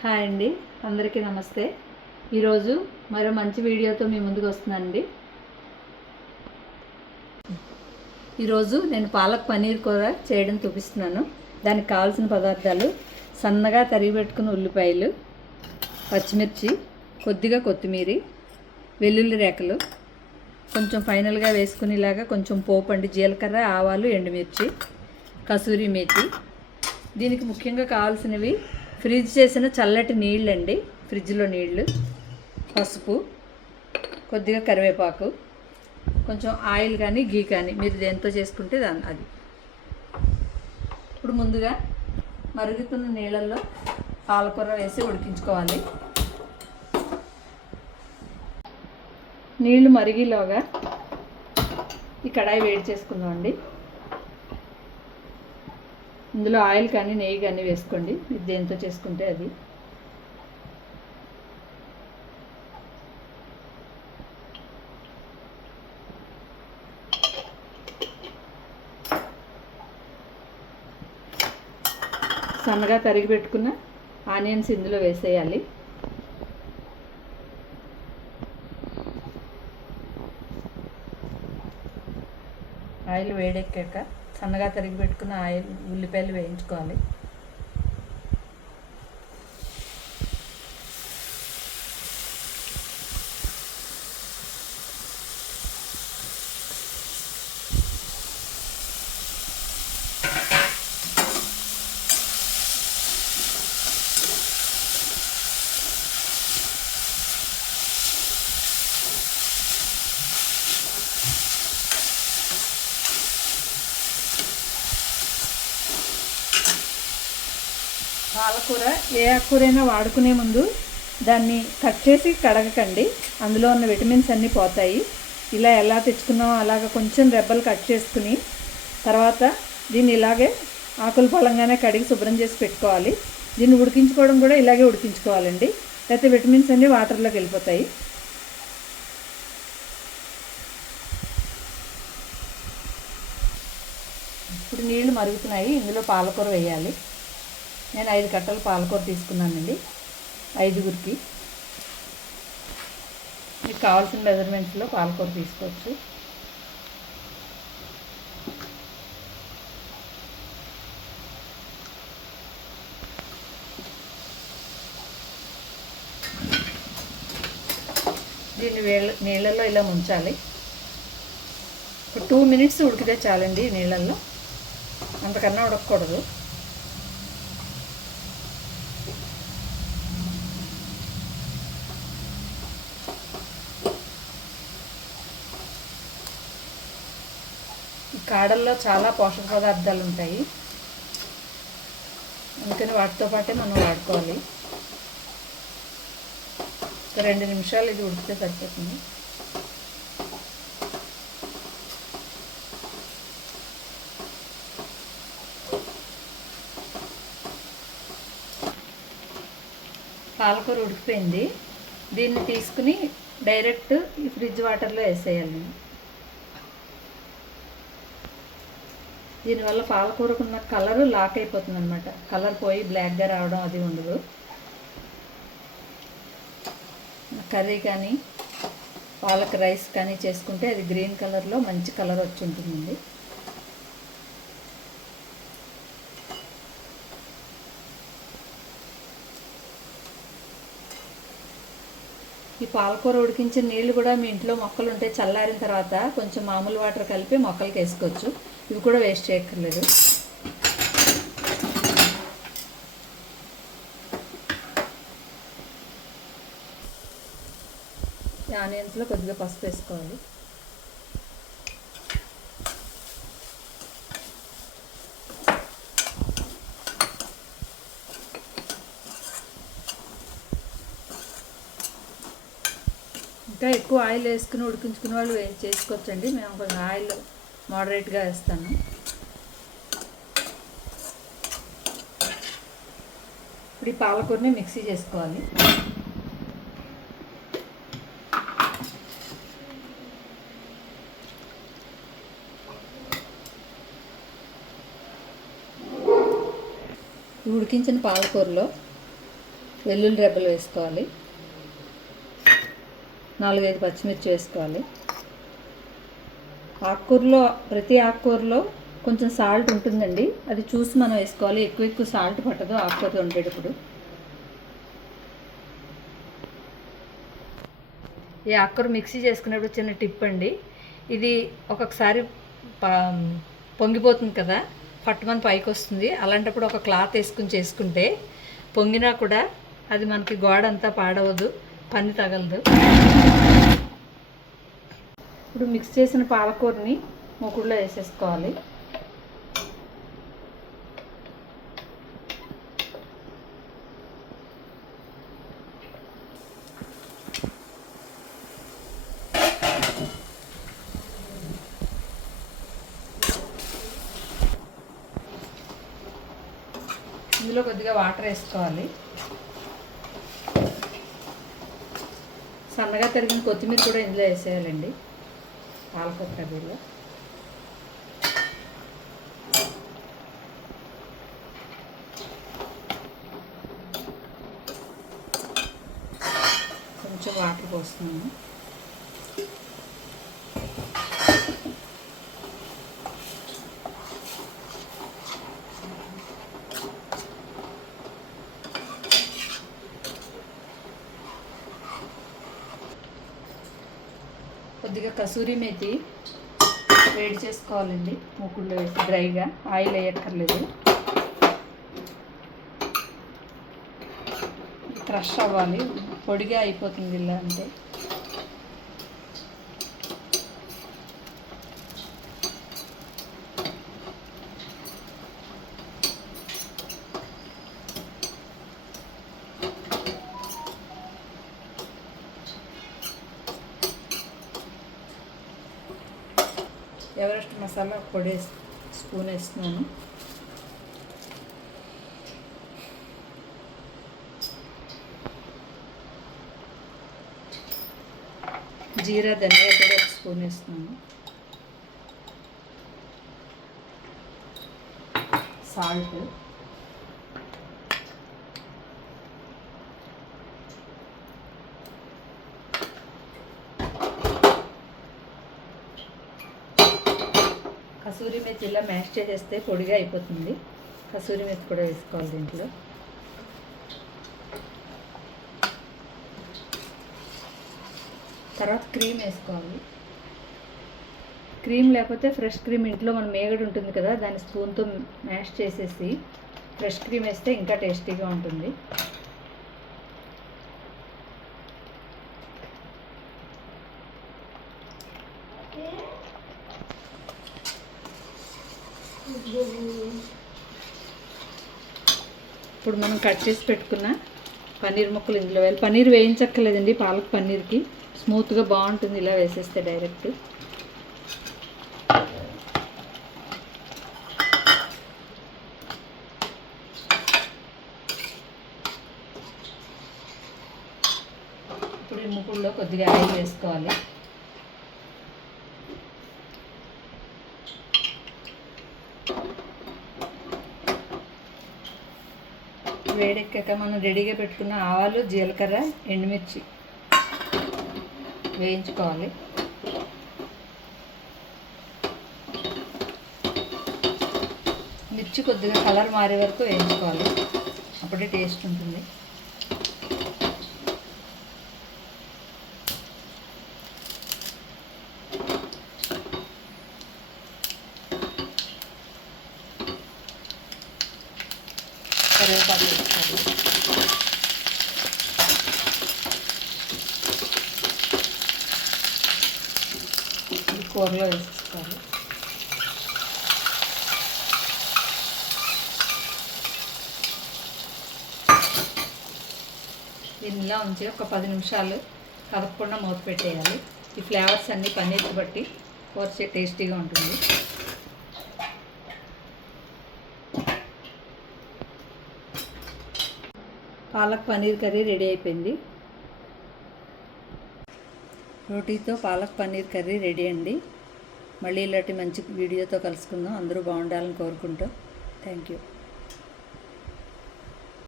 Hi అండి, అందరికీ నమస్తే. ఈరోజు మరో మంచి వీడియోతో మీ ముందుకు వస్తున్నానండి. ఈరోజు నేను పాలక్ పన్నీర్ కూర చేయడం చూపిస్తున్నాను. దానికి కావాల్సిన పదార్థాలు: సన్నగా తరిగి పెట్టుకున్న ఉల్లిపాయలు, పచ్చిమిర్చి, కొద్దిగా కొత్తిమీర, వెల్లుల్లి రేఖలు, కొంచెం ఫైనల్గా వేసుకునేలాగా కొంచెం పోపు అండి, జీలకర్ర, ఆవాలు, ఎండుమిర్చి, కసూరి మేతి. దీనికి ముఖ్యంగా కావాల్సినవి ఫ్రీజ్ చేసిన చల్లటి నీళ్ళు అండి, ఫ్రిడ్జ్లో నీళ్ళు, పసుపు, కొద్దిగా కరివేపాకు, కొంచెం ఆయిల్ కానీ గీ కానీ మీరు దేంతో చేసుకుంటే అది. ఇప్పుడు ముందుగా మరుగుతున్న నీళ్ళల్లో పాలకూర వేసి ఉడికించుకోవాలి. నీళ్లు మరిగేలోగా ఈ కడాయి వేడి చేసుకుందామండి. ఇందులో ఆయిల్ కానీ నెయ్యి కానీ వేసుకోండి, మీరు దేంతో చేసుకుంటే అది. సన్నగా తరిగి పెట్టుకున్న ఆనియన్స్ ఇందులో వేసేయాలి. ఆయిల్ వేడెక్కాక సన్నగా తరిగి పెట్టుకున్న ఉల్లిపాయలు వేయించుకోవాలి. పాలకూర ఏ ఆకుకూరైనా వాడుకునే ముందు దాన్ని కట్ చేసి కడగకండి, అందులో ఉన్న విటమిన్స్ అన్నీ పోతాయి. ఇలా ఎలా తెచ్చుకున్నామో అలాగ కొంచెం రెబ్బలు కట్ చేసుకుని తర్వాత దీన్ని ఇలాగే ఆకులు పొలంగానే కడిగి శుభ్రం చేసి పెట్టుకోవాలి. దీన్ని ఉడికించుకోవడం కూడా ఇలాగే ఉడికించుకోవాలండి, లేకపోతే విటమిన్స్ అన్నీ వాటర్లోకి వెళ్ళిపోతాయి. ఇప్పుడు నీళ్లు మరుగుతున్నాయి, ఇందులో పాలకూర వేయాలి. నేను 5 కట్టలు పాలకూర తీసుకున్నానండి, 5గురికి. మీకు కావాల్సిన మెజర్మెంట్స్లో పాలకూర తీసుకోవచ్చు. దీన్ని నీళ్ళల్లో ఇలా ముంచాలి. ఒక 2 మినిట్స్ ఉడికితే చాలండి నీళ్ళల్లో, అంతకన్నా ఉడకకూడదు. కాడల్లో చాలా పోషక పదార్థాలు ఉంటాయి, అందుకని వాటితో పాటే మనం వాడుకోవాలి. 2 నిమిషాలు ఇది ఉడికితే సరిపోతుంది. పాలకూర ఉడికిపోయింది. దీన్ని తీసుకుని డైరెక్ట్ ఈ ఫ్రిడ్జ్ వాటర్లో వేసేయాలి. దీనివల్ల పాలకూరకున్న కలరు లాక్ అయిపోతుంది అనమాట, కలర్ పోయి బ్లాక్గా రావడం అది ఉండదు. కర్రీ కానీ పాలక్ రైస్ కానీ చేసుకుంటే అది గ్రీన్ కలర్లో మంచి కలర్ వచ్చి ఉంటుందండి. ఈ పాలకూర ఉడికించిన నీళ్ళు కూడా మీ ఇంట్లో మొక్కలు ఉంటే చల్లారిన తర్వాత కొంచెం మామూలు వాటర్ కలిపి మొక్కలకి వేసుకోవచ్చు, ఇవి కూడా వేస్ట్ చేయక్కర్లేదు. ఆనియన్స్లో కొద్దిగా పసుపు వేసుకోవాలి. ఇంకా ఎక్కువ ఆయిల్ వేసుకుని ఉడికించుకునే వాళ్ళు చేసుకోవచ్చండి. మేము కొంచెం ఆయిల్ మోడరేట్గా వేస్తాను. ఇప్పుడు ఈ పాలకూరని మిక్సీ చేసుకోవాలి. ఉడికించిన పాలకూరలో వెల్లుల్లి రెబ్బలు వేసుకోవాలి, 4-5 పచ్చిమిర్చి వేసుకోవాలి. ఆకుకూరలో ప్రతి ఆకుకూరలో కొంచెం సాల్ట్ ఉంటుందండి, అది చూసి మనం వేసుకోవాలి. ఎక్కువ సాల్ట్ పట్టదు ఆకుకూర వండేటప్పుడు. ఈ ఆకుకూర మిక్సీ చేసుకునేప్పుడు చిన్న టిప్ అండి, ఇది ఒక్కొక్కసారి పొంగిపోతుంది కదా, పట్టుమని పైకి వస్తుంది. అలాంటప్పుడు ఒక క్లాత్ వేసుకుని చేసుకుంటే పొంగినా కూడా అది మనకి గోడ అంతా పాడవదు, పని తగలదు. ఇప్పుడు మిక్స్ చేసిన పాలకూరని మూకుడులో వేసేసుకోవాలి. ఇందులో కొద్దిగా వాటర్ వేసుకోవాలి. సన్నగా తరిగిన కొత్తిమీర కూడా ఇందులో వేసేయాలండి పాలకూర కర్రీలో. కొంచెం వాటర్ పోస్తున్నాను. కొద్దిగా కసూరి మేతి వేడి చేసుకోవాలండి మూకుడులో వేసి, డ్రైగా, ఆయిల్ వేయక్కర్లేదు. క్రష్ అవ్వాలి, పొడిగా అయిపోతుంది ఇలా అంటే. ఎవరెస్ట్ మసాలా పొడి స్పూన్ వేస్తున్నాను. జీరా ధనియా పొడి 1 స్పూన్ వేస్తున్నాను. సాల్ట్, కసూరి మేతి ఇలా మ్యాష్ చేసేస్తే పొడిగా అయిపోతుంది. కసూరి మేతి కూడా వేసుకోవాలి దీంట్లో. తర్వాత క్రీమ్ వేసుకోవాలి. క్రీమ్ లేకపోతే ఫ్రెష్ క్రీమ్ ఇంట్లో మన మేగడ ఉంటుంది కదా, దాన్ని స్పూన్తో మ్యాష్ చేసేసి ఫ్రెష్ క్రీమ్ వేస్తే ఇంకా టేస్టీగా ఉంటుంది. ఇప్పుడు మనం కట్ చేసి పెట్టుకున్న పన్నీర్ ముక్కలు ఇందులో వేయాలి. పన్నీర్ వేయించక్కర్లేదండి, పాలక్ పన్నీర్కి స్మూత్గా బాగుంటుంది ఇలా వేసేస్తే డైరెక్ట్. ఇప్పుడు ఈ ముక్కల్లో కొద్దిగా ఆయిల్ వేసుకోవాలి. వేడెక్కాక మనం రెడీగా పెట్టుకున్న ఆవాలు, జీలకర్ర, ఎండుమిర్చి వేయించుకోవాలి. మిర్చి కొద్దిగా కలర్ మారే వరకు వేయించుకోవాలి, అప్పుడే టేస్ట్ ఉంటుంది. కరివేపాకు వేసుకోవాలి. కూరలో వేసుకోవాలి. దీన్ని ఇలా ఉంచి ఒక 10 నిమిషాలు కదపకుండా మూత పెట్టేయాలి. ఈ ఫ్లేవర్స్ అన్నీ పన్నీర్కి బట్టి కూర టేస్టీగా ఉంటుంది. పాలక్ పన్నీర్ కర్రీ రెడీ అయిపోయింది. రోటీతో పాలక్ పన్నీర్ కర్రీ రెడీ అండి. మళ్ళీ ఇలాంటి మంచి వీడియోతో కలుసుకుందాం. అందరూ బాగుండాలని కోరుకుంటాం. Thank you.